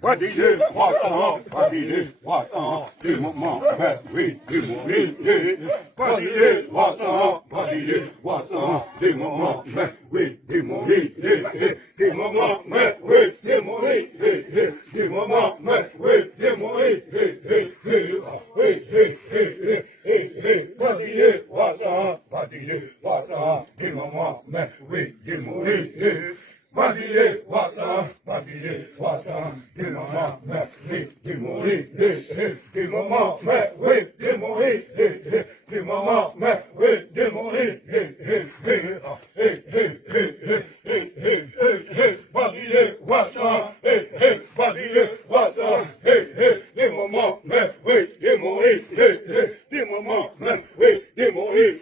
What did you what on? What did you what on? Do mama, we do we. What did you what on? What did you what on? Do mama, we do we. Do mama, we do we. Do mama, we do we. What did you what on? What did you what on? Do mama, we do we. Badie wasa, de mama me, de mori, de mama me, de mori, de mama me, de mori, badie wasa, badie wasa, de mama me, de mori, de mama me, de mori,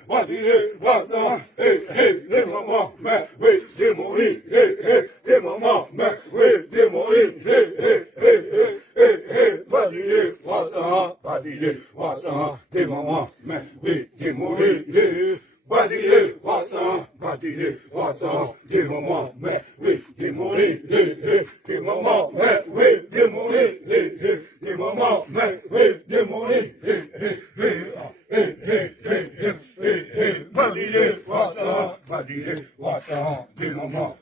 badie wasa. What did it was hey, mama, wait, demo in, hey, mama, wait, demo in, hey, what did it was hey, mama, wait, demo in, what did it was hey, mama, wait, demo in, hey, mama, wait, demo in, hey, mama, wait, demo in, Badie wasa, de mama,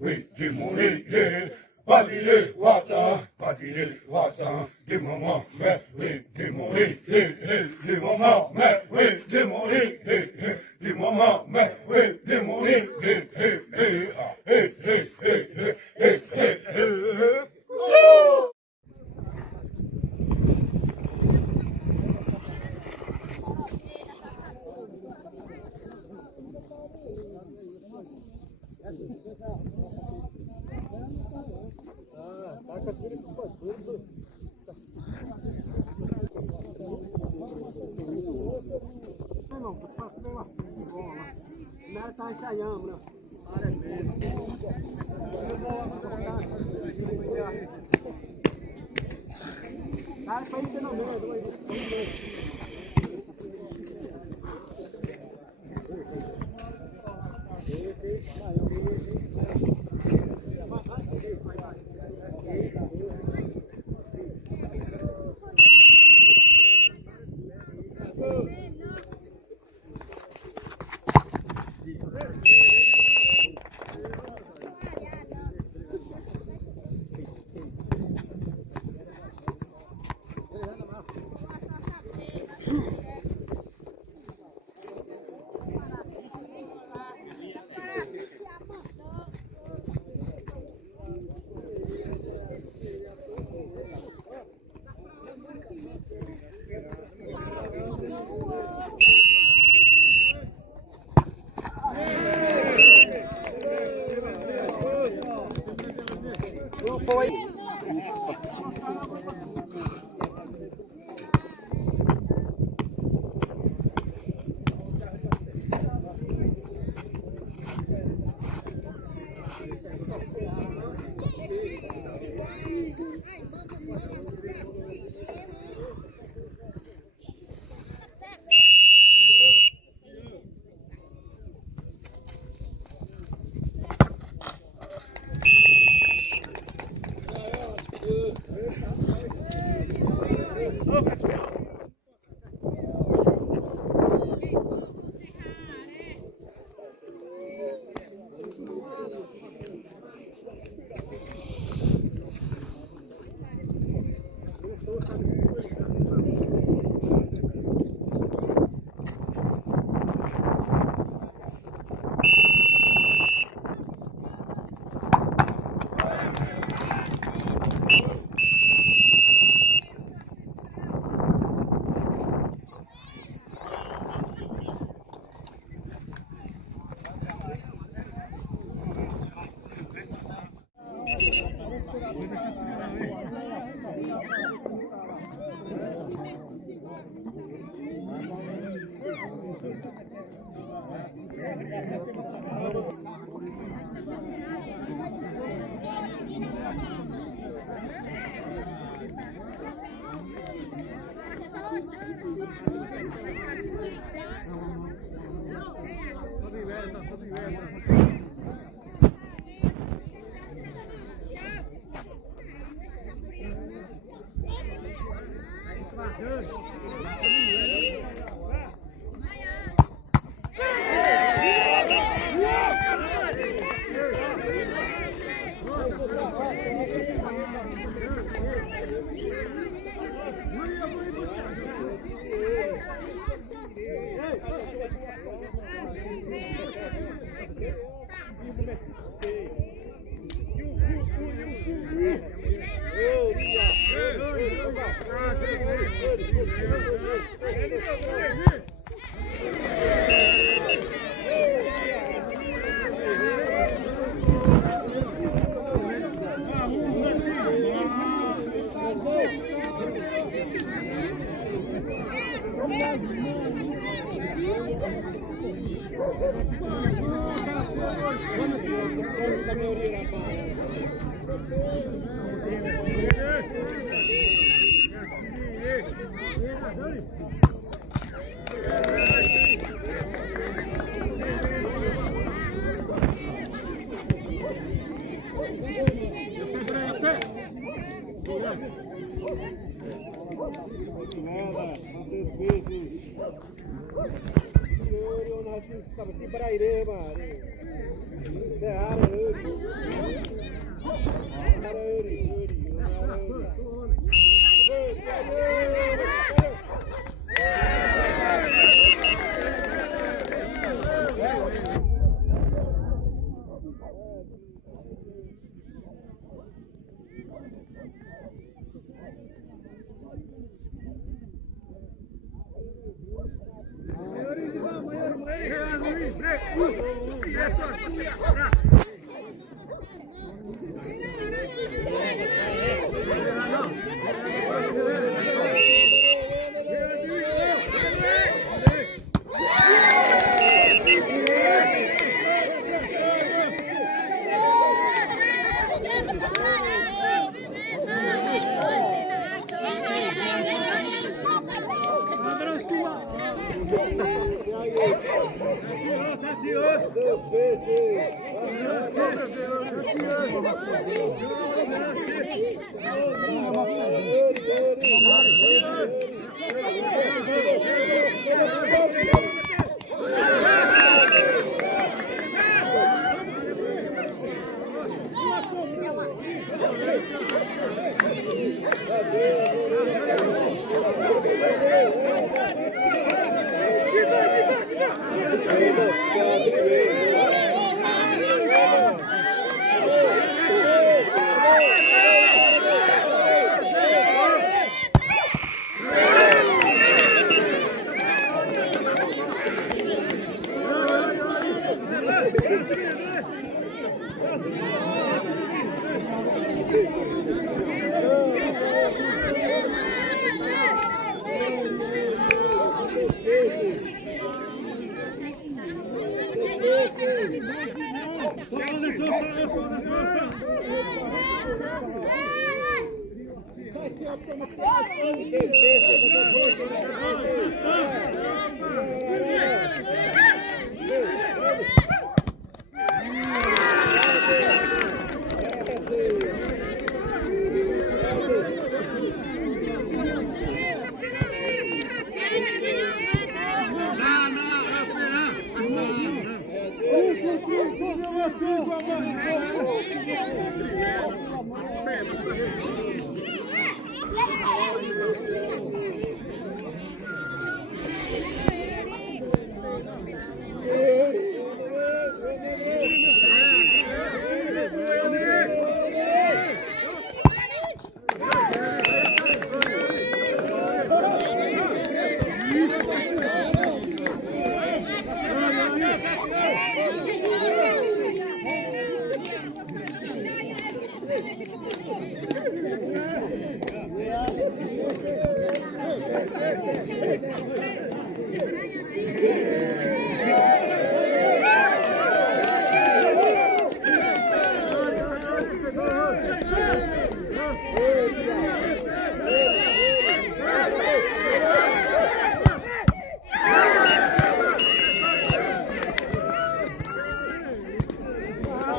we de mori, badie wasa, de mama, we de mori, de mama, we de mori, de mama, we de mori, Tá ensaiando, né? Cara, foi ter no meio,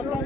Era